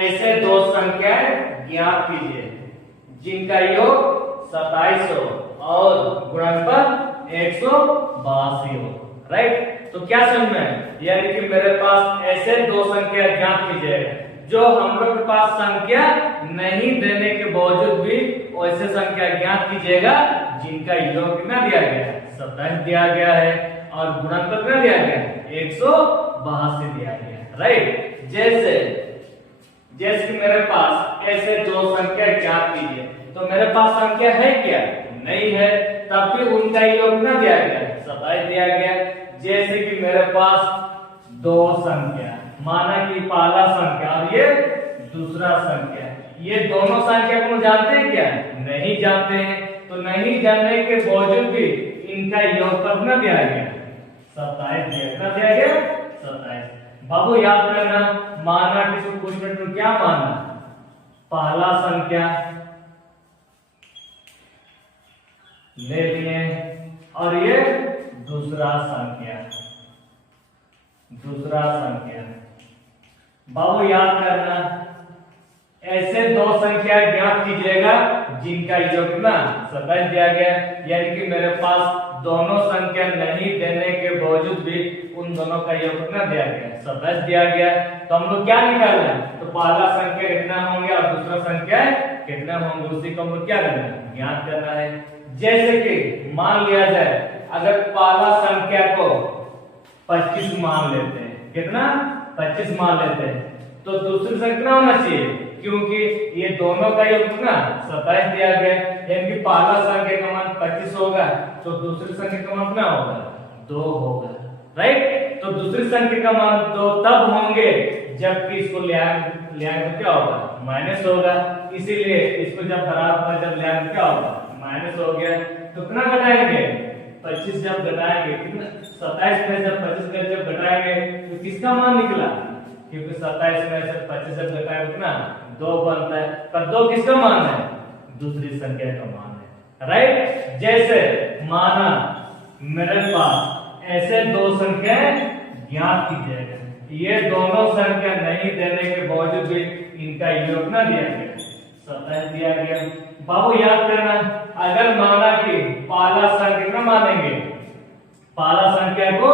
ऐसे दो संख्याएं ज्ञात कीजिए जिनका योग 27 हो और गुणनफल 182 हो। राइट, तो क्या समझ में, यानी कि मेरे पास ऐसे दो संख्या ज्ञात कीजिएगा जो हम लोग के पास संख्या नहीं देने के बावजूद भी वैसे संख्या ज्ञात कीजिएगा जिनका योग कितना दिया गया है, 27 दिया गया है और गुणनफल कितना दिया गया है, 182 दिया गया है। राइट, जैसे कि मेरे पास ऐसे दो संख्या ज्ञात कीजिए, तो मेरे पास संख्या है क्या, नहीं है, तब भी उनका योग कितना दिया गया है, 27 दिया गया। जैसे कि मेरे पास दो संख्या, माना कि पहला संख्या और ये दूसरा संख्या, ये दोनों संख्या को जानते हैं क्या, नहीं जानते हैं, तो नहीं जानने के बावजूद भी इनका योग कितना दिया गया, 27 दिया गया, 27। बाबू याद करना, माना किसी कुछ मिनट में क्या माना, पहला संख्या ले लिए और ये दूसरा संख्या, बाबू याद करना, ऐसे दो संख्या ज्ञात कीजिएगा जिनका योग कितना 27 दिया गया, यानी कि मेरे पास दोनों संख्या नहीं देने के बावजूद भी उन दोनों का योग कितना दिया गया, 27 दिया गया। तो हम लोग क्या निकालना है, तो पहला संख्या कितना होंगे और दूसरा संख्या कितना होंगे, उसी को हम लोग क्या करना है, ज्ञात करना है। जैसे कि मान लिया जाए अगर पहला संख्या को 25 मान लेते हैं, कितना 25 मान लेते हैं, तो दूसरी संख्या कितना होना चाहिए, क्योंकि ये दोनों का योग कितना 27 दिया गया, यानी कि पहला संख्या का मान 25 होगा तो दूसरी संख्या का मान कितना होगा, 2 होगा। राइट, तो दूसरी संख्या का मान 2 तब होंगे जबकि इसको ले आएंगे क्या होगा, माइनस होगा, इसीलिए इसको जब बराबर जब ले आएंगे क्या होगा, माइनस हो गया। तो कितना घटाएंगे, 25 जब घटाएंगे कितना, 27 में जब 25 का जब घटाएंगे तो किसका मान निकला, क्योंकि 27 में से 25 जब घटाएंगे कितना 2 बनता है, पर 2 किसका मान है, दूसरी संख्या का मान है। राइट, जैसे माना मेरे पास ऐसे दो संख्याएं ज्ञात कीजिएगा, ये दोनों संख्या नहीं देने के बावजूद भी इनका योग ना दिया गया, 27 दिया गया। बाबू याद करना, अगर माना कि पहला संख्या कितना मानेंगे, पहला संख्या को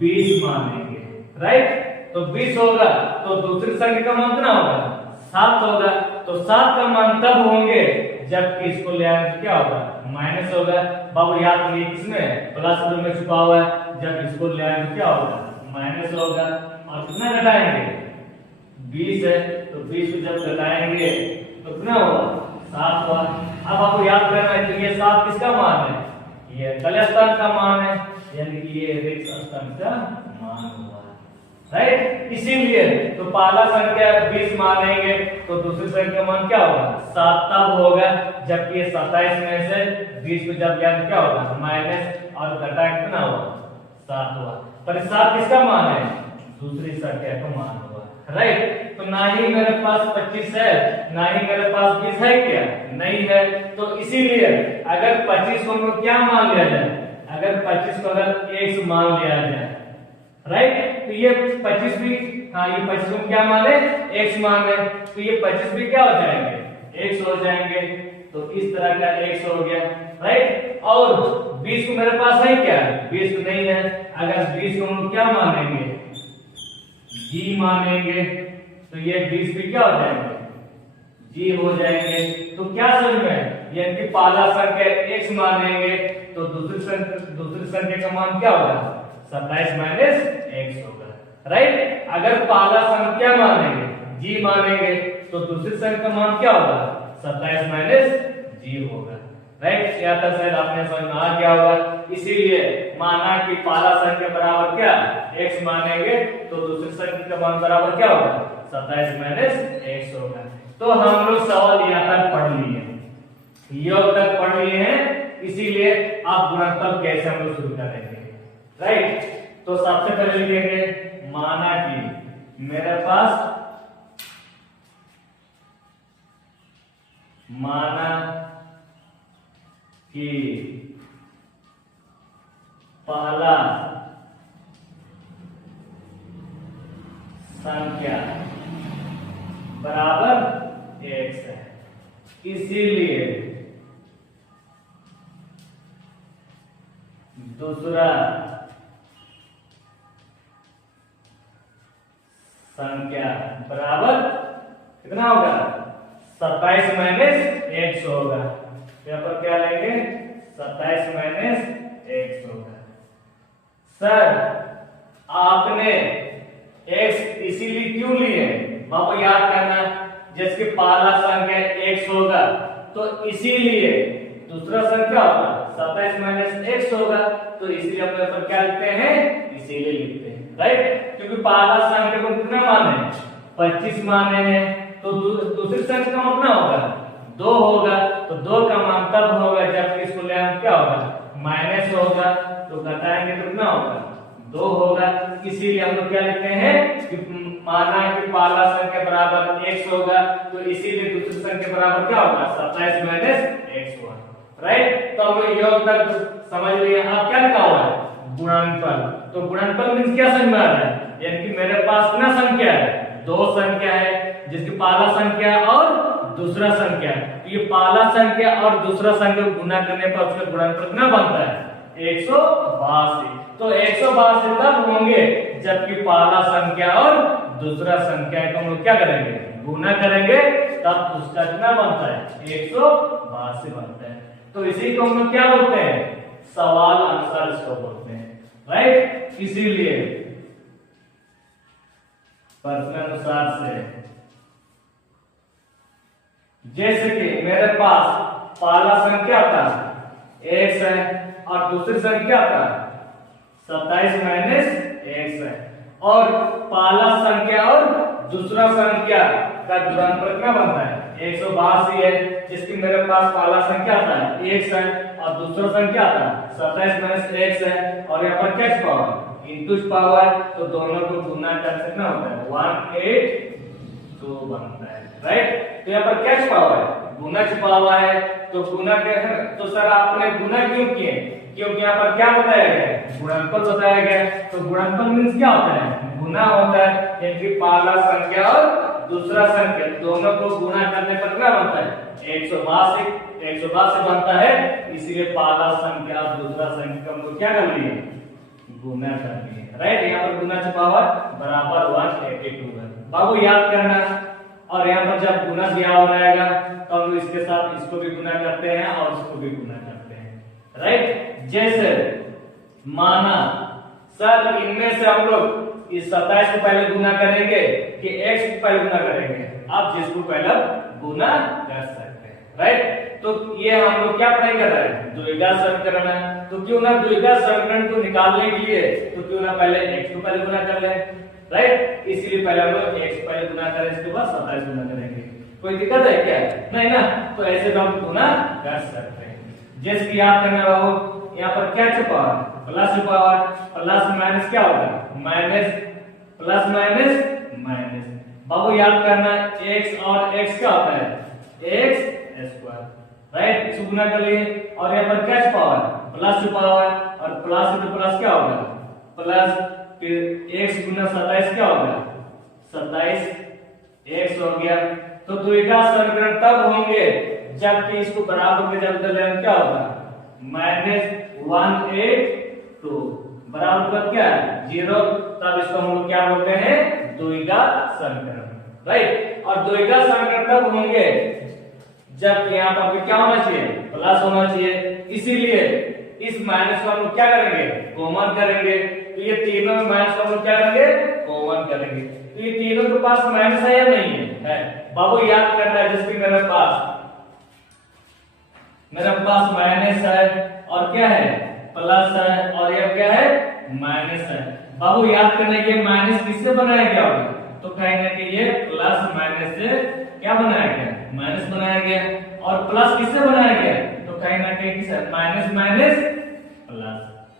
20 मानेंगे, राइट, तो 20 होगा तो दूसरी संख्या का मान कितना होगा, 7 होगा, तो 7 का मान तब होंगे जबकि इसको ले आएंगे तो क्या होगा, माइनस होगा। बाबू याद करिए किसमें, प्लस में छुपा हुआ है, जब इसको ले आएंगे तो क्या होगा, माइनस होगा। और कितना घटाएंगे, 20 है, तो 20 को जब घटाएंगे तो कितना होगा, 7 हुआ। अब आपको याद करना है कि ये 7 किसका मान है, ये तल स्थान का मान है, यानी कि ये रिक्त स्थान का मान हुआ। राइट, इसीलिए तो पहला संख्या 20 मानेंगे तो दूसरी संख्या का मान क्या होगा, 7 तब होगा जबकि ये 27 में से 20 को जब लिया तो क्या होगा, माइनस, और घटा कितना हुआ, 7 हुआ। पर 7 किसका मान है, दूसरी संख्या का मान हुआ। राइट, तो ना ही मेरे पास 25 है ना ही मेरे पास 20 है, क्या नहीं है, तो इसीलिए अगर 25 को हम लोग क्या मान लिया जाए, अगर 25 को अगर x मान लिया जाए, राइट, तो ये 25 भी, हाँ ये 25 को क्या माने, x मान है, तो ये 25 भी क्या हो जाएंगे, x हो जाएंगे, तो इस तरह का x हो गया। राइट, और 20 को मेरे पास है क्या, 20 को नहीं है, अगर 20 को हम लोग क्या मानेंगे, g मानेंगे, तो ये 20 भी क्या हो जाएंगे, g हो जाएंगे। तो क्या समझ में, यानी कि पहला संख्या x मानेंगे तो दूसरी संख्या का मान क्या होगा, 27 माइनस x होगा। राइट, अगर पहला संख्या मानेंगे g मानेंगे तो दूसरी संख्या का मान क्या होगा, 27 माइनस g होगा। राइट, यहाँ तक शायद आपने समझ में आ गया होगा। इसीलिए माना कि पहला संख्या बराबर क्या, x मानेंगे तो दूसरी संख्या का मान बराबर क्या होगा, 27 माइनस x होगा। तो हम लोग सवाल यहाँ तक पढ़ लिए, योग तक पढ़ लिए हैं, इसीलिए आप गुणनफल कैसे हम लोग शुरू करेंगे। राइट, तो सबसे पहले लिखेंगे, माना कि मेरे पास, माना कि पहला संख्या इसीलिए दूसरा संख्या बराबर कितना होगा 27 माइनस 100 होगा। यहाँ पर क्या लेंगे 27 माइनस 100 होगा। सर आपने x इसीलिए क्यों लिए बाबू याद करना, जिसकी पहला संख्या x होगा तो इसीलिए दूसरा संख्या होगा 27 माइनस 100 होगा, तो इसीलिए अपने ऊपर क्या लिखते हैं इसीलिए लिखते हैं, राइट। क्योंकि पहला संख्या को कितना माने 25 माने हैं, तो दूसरी संख्या का कितना होगा 2 होगा, तो 2 का मान तब होगा जब इसको ले क्या होगा माइनस होगा, तो घटाएंगे तो कितना होगा 2 होगा। इसीलिए हम लोग क्या लिखते हैं कि माना कि पहला संख्या बराबर x होगा, तो इसीलिए दूसरी संख्या बराबर क्या होगा 27 माइनस 100, राइट। तो हम लोग योग तक समझ लिए। अब क्या लिखा हुआ है गुणनफल, तो गुणनफल मींस क्या समझ में आ रहा है, यानी कि मेरे पास कितना संख्या है 2 संख्या है, जिसकी पहला संख्या और दूसरा संख्या, तो ये पहला संख्या और दूसरा संख्या को गुना करने पर उसका गुणनफल कितना बनता है 182। तो 182 तब होंगे जबकि पहला संख्या और दूसरा संख्या को हम लोग क्या करेंगे गुना करेंगे, तब उसका कितना बनता है 182 बनता है। तो इसी को हम लोग क्या बोलते हैं सवाल आंसर इसको बोलते हैं, राइट। इसीलिए प्रश्न अनुसार से जैसे कि मेरे पास पहला संख्या था x है और दूसरी संख्या था 27 माइनस x है, और पहला संख्या और दूसरा संख्या का गुणनफल कितना बनता है 182 है, जिसकी मेरे पास पहला संख्या था x है और दूसरा संख्या था 27 माइनस x है, और यहाँ पर क्या पावर इंटू पावर, तो दोनों को गुना कर सकना होता है 182 बनता है, राइट। तो यहाँ पर क्या छुपा हुआ है गुना छुपा हुआ है, तो गुना है, तो सर आपने गुना क्यों किए, क्योंकि यहाँ पर क्या बताया गया गुणनफल बताया गया। तो गुणनफल मींस क्या होता है गुना होता है, यानी कि पहला संख्या और दूसरा संख्या दोनों को गुना करने पर क्या बनता है 182 बनता है, इसीलिए पहला संख्या और दूसरा संख्या को हमको क्या कर लिए गुना कर लिए, राइट। यहाँ पर गुना छुपा हुआ बराबर 182 है बाबू याद करना। और यहाँ पर जब गुना दिया हो रहेगा तो हम लोग इसके साथ इसको भी गुना करते हैं और इसको भी गुना करते हैं, राइट। जैसे माना सर इनमें से हम लोग इस 27 को पहले गुना करेंगे कि x को पहले गुना करेंगे, आप जिसको पहले गुना कर सकते हैं, राइट। तो ये हम लोग क्या पढ़ाई कर रहे हैं द्विघात समीकरण है, तो क्यों ना द्विघात समीकरण को निकालने के लिए तो क्यों ना पहले x को पहले गुना कर लें, राइट। इसीलिए पहले हम लोग x पहले गुना करें, इसके बाद 27 गुना करेंगे। कोई दिक्कत है क्या नहीं ना, तो ऐसे तो हम गुना कर सकते हैं। जैसे कि याद करना बाबू यहाँ पर क्या छुपा है प्लस छुपा हुआ, प्लस माइनस क्या होगा माइनस, प्लस माइनस माइनस। बाबू याद करना x और x क्या होता है x स्क्वायर, राइट। इसको गुना कर लिए, और यहाँ पर क्या छुपा हुआ है प्लस छुपा हुआ है, और प्लस तो प्लस क्या होगा प्लस, फिर x गुना 27 क्या होगा 27 x हो गया। तो द्विघात समीकरण तब होंगे जबकि इसको बराबर में जब लें क्या होगा -182 बराबर पर क्या है 0, तब इसको हम लोग क्या बोलते हैं द्विघात समीकरण, राइट। और द्विघात समीकरण तब होंगे जब यहाँ पर क्या होना चाहिए प्लस होना चाहिए, इसीलिए इस माइनस को हम लोग क्या करेंगे कॉमन करेंगे, तो ये तीनों में माइनस को हम लोग क्या करेंगे कॉमन करेंगे, तो ये तीनों के पास माइनस है या नहीं है बाबू याद करना है। जैसे मेरे पास माइनस है और क्या है प्लस है, और ये क्या है माइनस है। बाबू याद करना ये माइनस किससे बनाया गया होगा, तो कहेंगे कि ये प्लस माइनस से क्या बनाया गया माइनस बनाया गया, और प्लस किससे बनाया गया तो कहेंगे कि माइनस माइनस प्लस,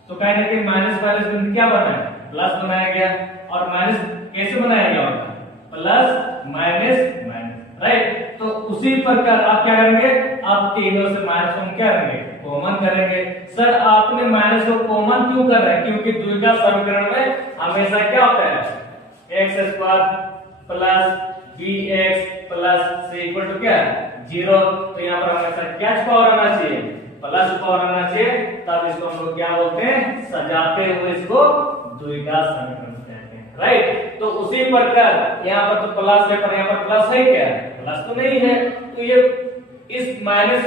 तो कहेंगे कि माइनस माइनस में क्या बना है प्लस बनाया गया, और माइनस कैसे बनाया गया होगा प्लस माइनस माइनस, राइट। तो उसी प्रकार आप क्या करेंगे आप तीनों से माइनस को क्या करेंगे कॉमन करेंगे। सर आपने माइनस को कॉमन क्यों कर रहे हैं, क्योंकि द्विघात समीकरण में हमेशा क्या होता है x square plus bx plus c equal to क्या जीरो, तो यहाँ पर हमेशा क्या छुपा रहना चाहिए, प्लस छुपा रहना चाहिए, तब इसको हम लोग क्या बोलते हैं, सजाते हुए इसको द्विघात समीकरण कहते हैं, राइट। तो उसी प्रकार यहाँ पर तो प्लस है, पर यहाँ पर प्लस है क्या, प्लस तो नहीं है, तो ये इस माइनस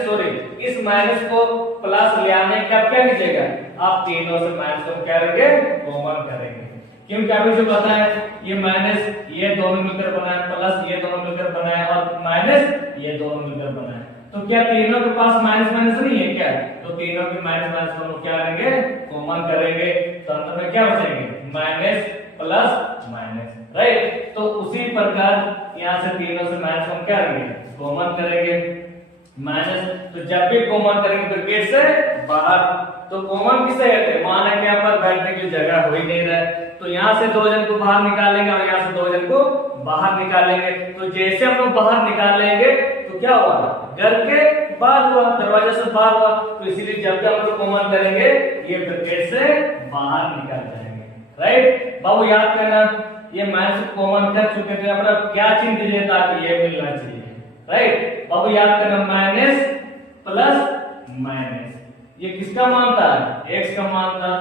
को प्लस ले आने का क्या कीजिएगा, आप तीनों से माइनस को क्या करेंगे, कॉमन करेंगे, क्योंकि अभी जो पता है ये माइनस ये दोनों मिलकर बना है, प्लस ये दोनों मिलकर बना है, और माइनस ये दोनों मिलकर बना है, तो क्या तीनों के पास माइनस माइनस नहीं है क्या, तो तीनों के माइनस माइनस को हम लोग क्या करेंगे, कॉमन करेंगे, तो अंत में क्या बचेंगे, माइनस प्लस माइनस, राइट। तो उसी प्रकार यहाँ से तीनों से माइनस हम क्या करेंगे, कॉमन करेंगे, माइनस, तो जब भी कॉमन करेंगे ब्रैकेट से बाहर, तो कॉमन किसे कहते हैं, माना कि यहाँ पर बैठने की जगह हो ही नहीं रहा है, तो यहाँ से दो जन को बाहर निकालेंगे और यहाँ से दो जन को बाहर निकालेंगे, तो जैसे हम लोग बाहर निकालेंगे तो क्या हुआ, घर के बाहर हुआ, दरवाजे से बाहर हुआ, तो इसीलिए जब भी हम लोग कॉमन करेंगे ये ब्रैकेट से बाहर निकल जाएंगे, राइट। बाबू याद करना, ये माइनस कॉमन कर चुके थे, अब क्या चिन्ह दीजिए ताकि ये मिलना चाहिए, राइट। बाबू याद करना, माइनस प्लस माइनस, ये किसका मान था, x का मान था,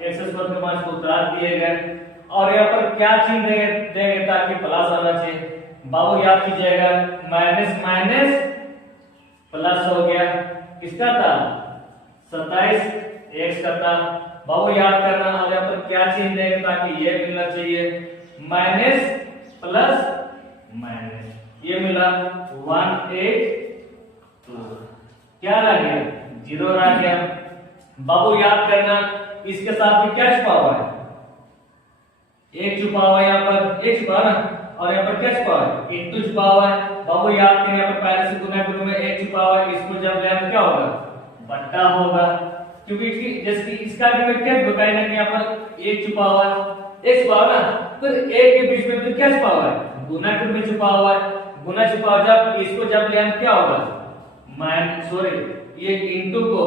x स्क्वायर के मान को उतार दिए गए, और यहाँ पर क्या चिन्ह देंगे ताकि प्लस आना चाहिए, बाबू याद कीजिएगा, माइनस माइनस प्लस हो गया, किसका था, 27 x का था, बाबू याद करना, और यहाँ पर क्या चिन्ह देंगे ताकि ये मिलना चाहिए, माइनस प्लस माइनस, ये मिला 182, क्या रह गया, 0 रह गया। बाबू याद करना, इसके साथ में क्या छुपा हुआ है, एक छुपा हुआ है, यहाँ पर एक छुपा ना, और यहाँ पर क्या छुपा हुआ है, इंटू छुपा हुआ है, बाबू याद करें, यहाँ पर पहले से गुना करूं में एक छुपा हुआ है, इसको जब ले तो क्या होगा, बट्टा होगा, क्योंकि जैसे इसका भी मैं क्या बताया ना, यहाँ पर एक छुपा हुआ है, एक छुपा हुआ ना, तो एक के बीच में फिर क्या छुपा हुआ है, गुना में छुपा हुआ है, गुना छुपा हुआ, जब इसको जब ले क्या होगा, ये इंटू को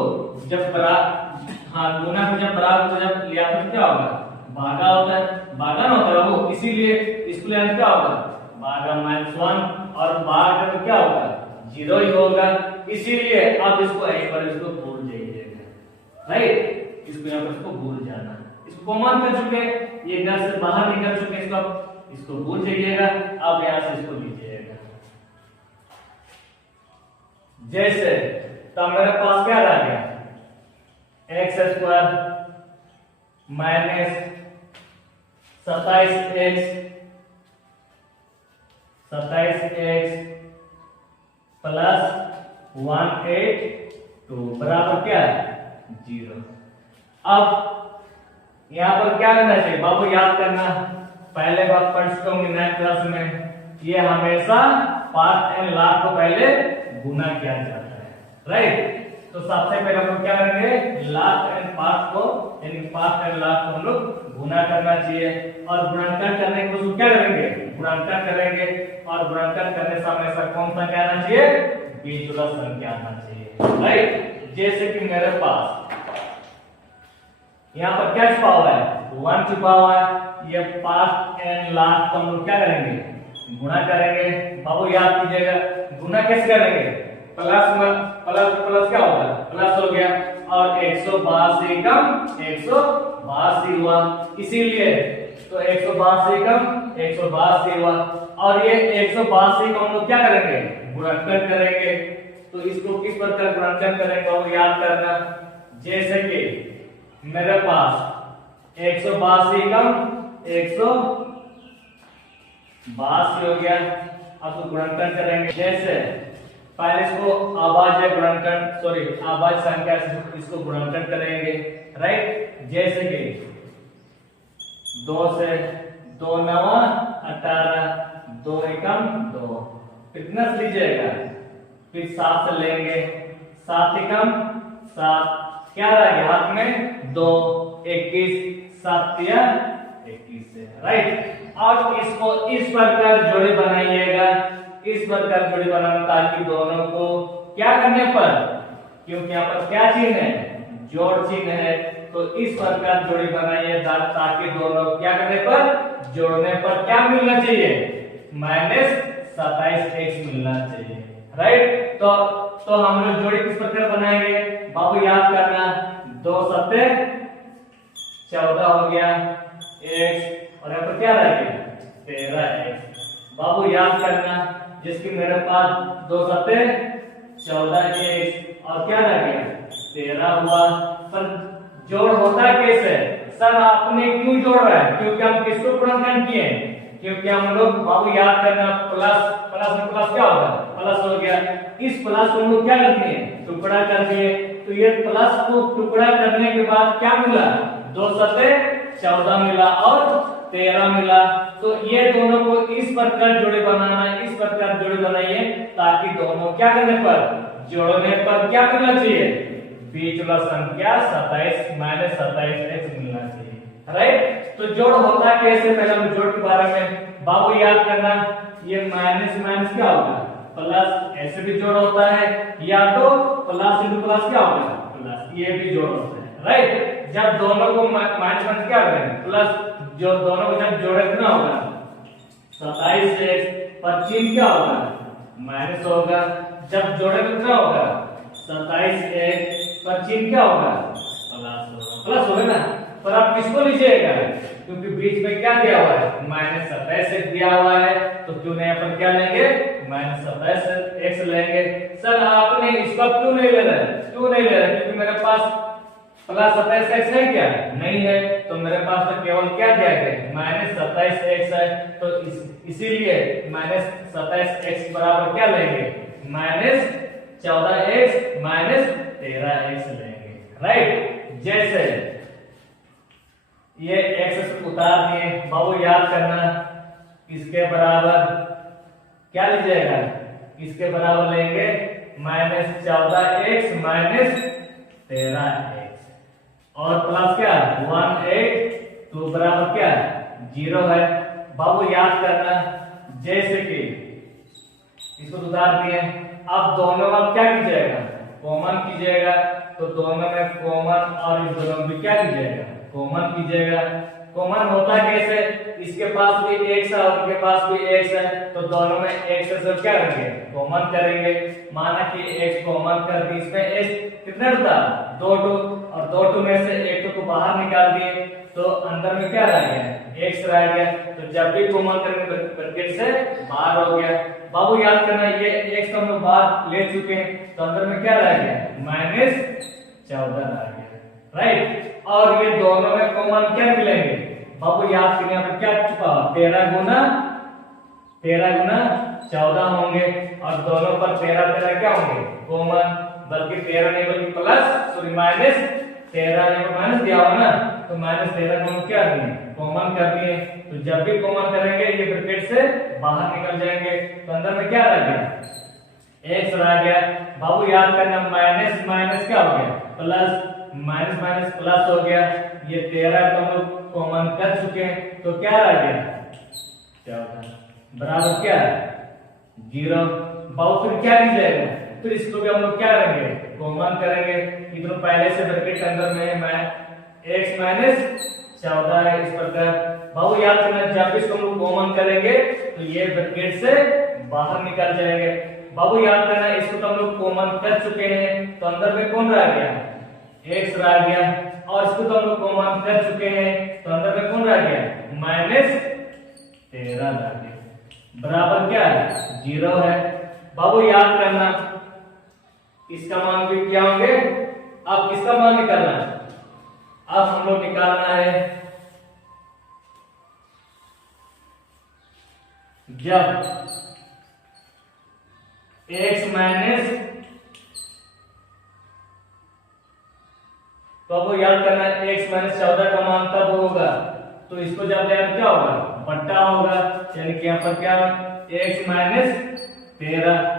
जब गुना को जब बराबर को जब लिया तो क्या होगा, भागा होता है, भागा ना होता है वो, इसीलिए इसको ले क्या होगा, भागा -1, और भाग तो क्या होगा, 0 ही होगा, इसीलिए आप इसको एक बार इसको भूल जाइएगा, राइट, इसको यहाँ पर इसको भूल जाना, इसको कॉमन कर चुके, ये घर से बाहर निकल चुके, इसको भूल जाइएगा, आप यहाँ से इसको लीजिएगा, जैसे तो मेरे पास क्या रह गया, x square minus 27x plus 182 बराबर क्या है, 0। अब यहाँ पर क्या करना चाहिए, बाबू याद करना, पहले बात पढ़ चुका हूँ 9th क्लास में, ये हमेशा पास्ट एंड लास्ट को पहले गुना किया जाता है, राइट। तो सबसे पहले हम लोग क्या करेंगे, लास्ट एंड पास्ट को, यानी पास्ट एंड लास्ट को हम लोग गुना करना चाहिए, और गुणांकन करने के बाद क्या करेंगे, गुणांकन करेंगे, और गुणांकन करने से हमेशा कौन सा क्या आना चाहिए, बीजोड़ा संख्या आना चाहिए, राइट। जैसे कि मेरे पास यहाँ पर क्या छुपा हुआ है, 1 छुपा हुआ है, ये पास्ट एंड लास्ट को हम लोग क्या करेंगे, गुणा करेंगे, बाबू याद कीजिएगा, गुना कैसे करेंगे, प्लस में प्लस प्लस क्या होगा, प्लस हो गया, और 182 कम 182 हुआ, इसीलिए तो 182 कम 182 हुआ, और ये 182 को हम लोग क्या करेंगे, गुणनखंड करेंगे, तो इसको किस प्रकार गुणनखंड करेंगे वो याद करना, जैसे कि मेरे पास 182 कम 182 हो गया, अब तो गुणनखंड करेंगे, जैसे पहले इसको अभाज्य गुणनखंड, सॉरी अभाज्य संख्या से इसको गुणनखंड करेंगे, राइट। जैसे कि 2 से 2 9 18, 2 एकम 2, कितना से लीजिएगा, फिर 7 से लेंगे, 7 एकम 7, क्या रह गया हाथ में 2, 21, 7 या 21 से, राइट। और इसको इस प्रकार जोड़ी बनाइएगा, इस प्रकार जोड़ी बनाना, ताकि दोनों को क्या करने पर, क्योंकि यहाँ पर क्या चिन्ह है, जोड़ चिन्ह है, तो इस प्रकार जोड़ी बनाइए ताकि दोनों क्या करने पर, जोड़ने पर क्या मिलना चाहिए, -27x मिलना चाहिए, राइट। तो हम लोग जोड़ी किस प्रकार बनाएंगे बाबू याद करना, 2 सत्ते 14 हो गया x और यहाँ पर क्या रह गया 13x। बाबू याद करना जिसकी मेरे पास 2 सत्ते 14x और क्या रह गया 13 हुआ। पर जोड़ होता कैसे सर, आपने क्यों जोड़ रहा है, क्योंकि हम किसको गुणनखंड किए हैं, क्योंकि हम लोग बाबू याद करना प्लस प्लस में प्लस क्या होगा प्लस हो गया। इस प्लस को हम लोग क्या करते हैं टुकड़ा कर दिए, तो ये प्लस को टुकड़ा करने के बाद क्या मिला 2 सत्ते 14 मिला और 13 मिला। तो ये दोनों को इस प्रकार जोड़े बनाना, इस प्रकार जोड़े बनाइए ताकि दोनों क्या करने पर जोड़ने पर क्या करना चाहिए बीच वाला संख्या 27 माइनस 27x मिलना चाहिए, राइट। तो जोड़ होता कैसे, पहले हम जोड़ के बारे में बाबू याद करना, ये माइनस माइनस क्या होगा प्लस, ऐसे भी जोड़ होता है, या तो प्लस इंटू प्लस क्या होगा प्लस, ये भी जोड़ होता है, राइट। जब दोनों को माइनस माइनस क्या करेंगे प्लस, जो दोनों को जब जोड़े कितना होगा 27x पर चिन्ह क्या होगा माइनस होगा, जब जोड़े कितना होगा 27x पर चिन्ह क्या होगा प्लस होगा ना। पर आप किसको लीजिएगा, क्योंकि बीच में क्या दिया हुआ है माइनस 27x दिया हुआ है, तो क्यों नहीं अपन क्या लेंगे माइनस 27x लेंगे। सर आपने इसका क्यों नहीं ले रहा, क्यों नहीं ले रहा, क्योंकि मेरे पास प्लस 27x है क्या नहीं है, तो मेरे पास तो केवल क्या दिया गया माइनस 27x है, तो इसीलिए माइनस 27x बराबर क्या लेंगे माइनस 14x माइनस 13x लेंगे, राइट। जैसे ये x उतार दिए बाबू याद करना, इसके बराबर क्या लीजिएगा, इसके बराबर लेंगे माइनस 14x माइनस 13x और प्लस क्या 1 8 बराबर क्या 0 है। बाबू याद करना जैसे कि इसको उतार दिए, अब दोनों में क्या कीजिएगा कॉमन कीजिएगा, तो दोनों में कॉमन और इस दोनों में क्या कीजिएगा कॉमन कीजिएगा। कॉमन होता कैसे, इसके पास भी x है और इनके पास भी x है, तो दोनों में x से क्या करेंगे कॉमन करेंगे। माना कि x कॉमन कर दी, इसमें x कितना था 2 और 2 में से 1 को बाहर निकाल दिए, तो अंदर में क्या रह गया x रह गया, तो जब भी कॉमन करेंगे ब्रैकेट से बाहर हो गया। बाबू याद करना ये x हम लोग बाहर ले चुके हैं, तो अंदर में क्या रह गया माइनस 14 रह गया, राइट। और ये दोनों में कॉमन क्या मिलेंगे बाबू याद करने पर क्या छुपा 13 गुना 14 होंगे, और दोनों पर 13 क्या होंगे कॉमन, बल्कि 13 नहीं बल्कि प्लस सॉरी माइनस 13 यहाँ पर माइनस दिया हुआ ना, तो माइनस 13 को क्या दिए कॉमन कर दिए, तो जब भी कॉमन करेंगे ये ब्रैकेट से बाहर निकल जाएंगे, तो अंदर में क्या रह गया x रह गया। बाबू याद करना माइनस माइनस क्या हो गया प्लस, माइनस माइनस प्लस हो गया, ये 13 को हम लोग कॉमन कर चुके हैं, तो क्या रह गया बराबर क्या 0। बाबू फिर क्या लीजिएगा, फिर इसको भी हम लोग क्या करेंगे कॉमन करेंगे, इधर पहले से ब्रैकेट के अंदर में x माइनस 14 है इस प्रकार। बाबू याद करना जब इसको हम लोग कॉमन करेंगे तो ये ब्रैकेट से बाहर निकल जाएंगे। बाबू याद करना इसको तो हम लोग कॉमन कर चुके हैं, तो अंदर में कौन रह गया x रह गया, और इसको तो हम लोग कॉमन कर चुके हैं, तो अंदर में कौन रह गया माइनस 13 रह गया, बराबर क्या है 0 है। बाबू याद करना इसका मान भी क्या होंगे, अब किसका मान निकालना है, अब हम लोग निकालना है जब x माइनस, तो अब वो याद करना है x माइनस 14 का मान तब होगा, तो इसको जब ले क्या होगा बट्टा होगा, यानी कि यहाँ पर क्या x माइनस 13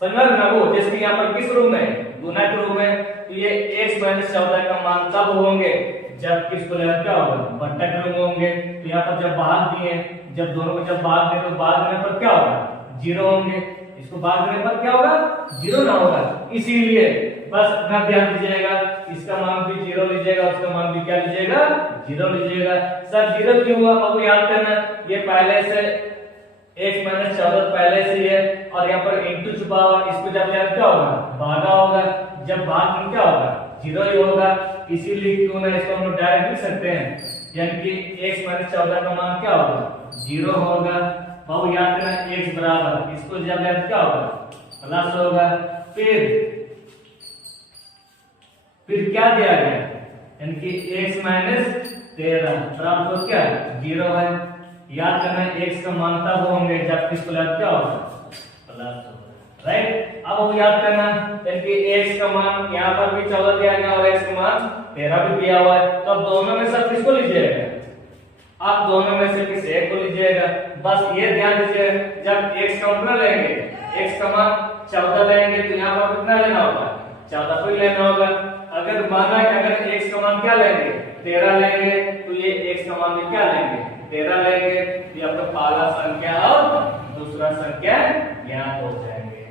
समझ ना, वो जैसे यहाँ पर किस रूप में गुना के रूप में, तो ये x माइनस 14 का मान तब होंगे जब किसको लेना क्या होगा बट्टा के रूप में होंगे। तो यहाँ पर जब भाग दिए, जब दोनों को जब भाग दें तो भाग देने पर क्या होगा 0 होंगे, इसको भाग देने पर क्या होगा 0 ना होगा, इसीलिए बस इतना ध्यान दीजिएगा, इसका मान भी 0 लीजिएगा, उसका मान भी क्या लीजिएगा 0 लीजिएगा। सर 0 क्यों हुआ, अब याद करना ये पहले से x माइनस 14 पहले से ही है और यहाँ पर इंटू छुपा हुआ, इसको जब याद क्या होगा, भागा होगा, जब भाग में क्या होगा, 0 ही होगा, इसीलिए क्यों ना इसको हम डायरेक्ट लिख सकते हैं, यानी कि x माइनस 14 का मान क्या होगा, 0 होगा। बाबू याद करना x बराबर, इसको जब याद क्या होगा, प्लस होगा। फिर क्या दिया गया, यानी कि x माइनस 13 बराबर तो क्या 0 है। याद करना x का मान तब होंगे जब किसको याद क्या होगा, प्लस होगा, राइट। अब हम याद करना, यानी कि x का मान यहाँ पर भी 14 दिया गया और x का मान 13 भी दिया हुआ है, तो अब दोनों में से किसको लीजिएगा, आप दोनों में से किसी एक को लीजिएगा। बस ये ध्यान दीजिए, जब x का कितना लेंगे, x का मान 14 लेंगे तो यहाँ पर कितना लेना होगा, 14 को ही लेना होगा। अगर माना कि अगर x का मान क्या लेंगे, 13 लेंगे, तो ये x का मान भी क्या लेंगे, 13 लेंगे। ये आपका पहला संख्या और दूसरा संख्या ज्ञात हो जाएंगे,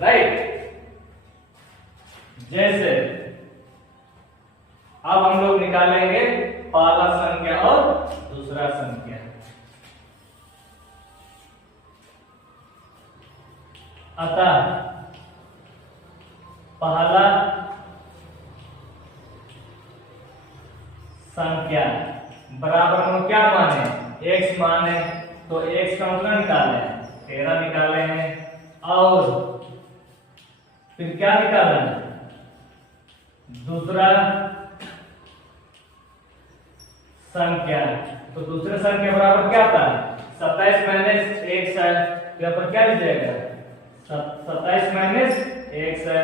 राइट। जैसे अब हम लोग निकालेंगे पहला संख्या और दूसरा संख्या। अतः पहला संख्या बराबर हम क्या माने, x माने, तो x का कितना निकाले, 13 निकाले हैं, और फिर क्या निकाला, दूसरा संख्या, तो दूसरे संख्या बराबर क्या था, 27 माइनस x है, तो यहाँ पर क्या लीजिएगा, 27 माइनस x है।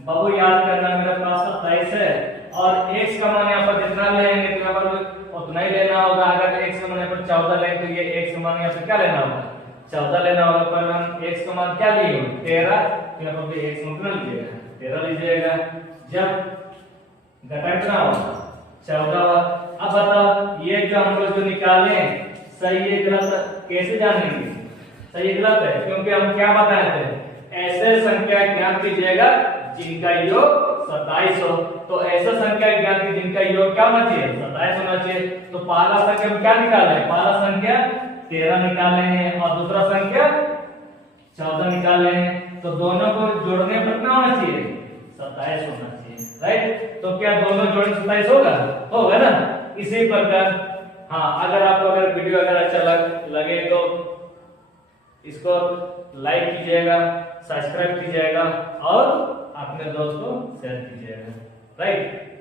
बाबू याद करना मेरे पास 27 है और x का मान यहाँ पर जितना लेंगे तो यहाँ पर उतना ही लेना होगा। अगर x का मान यहाँ पर 14 लेंगे तो ये x का मान यहाँ पर क्या लेना होगा, 14 लेना होगा। पर हम x का मान क्या लिए, 13, तो यहाँ पर भी x कितना लीजिएगा, 13 लीजिएगा। जब घटा कितना होगा, 14। अब बताओ ये जो हम लोग जो निकाले सही है गलत कैसे जानेंगे, सही गलत है, क्योंकि हम क्या बताए थे, ऐसे संख्या ज्ञात कीजिएगा जिनका योग 27 हो। तो ऐसा संख्या ज्ञात की जिनका योग क्या होना चाहिए, 27 होना चाहिए। तो पहला संख्या हम क्या निकाले, पहला संख्या 13 निकाले हैं और दूसरा संख्या 14 निकाले हैं। तो दोनों को जोड़ने पर कितना होना चाहिए, 27 होना चाहिए, राइट। तो क्या दोनों जोड़ने 27 होगा, होगा ना। इसी प्रकार हाँ, अगर आपको अगर वीडियो अगर अच्छा लगे तो इसको लाइक कीजिएगा, सब्सक्राइब कीजिएगा और अपने दोस्तों शेयर कीजिएगा, राइट।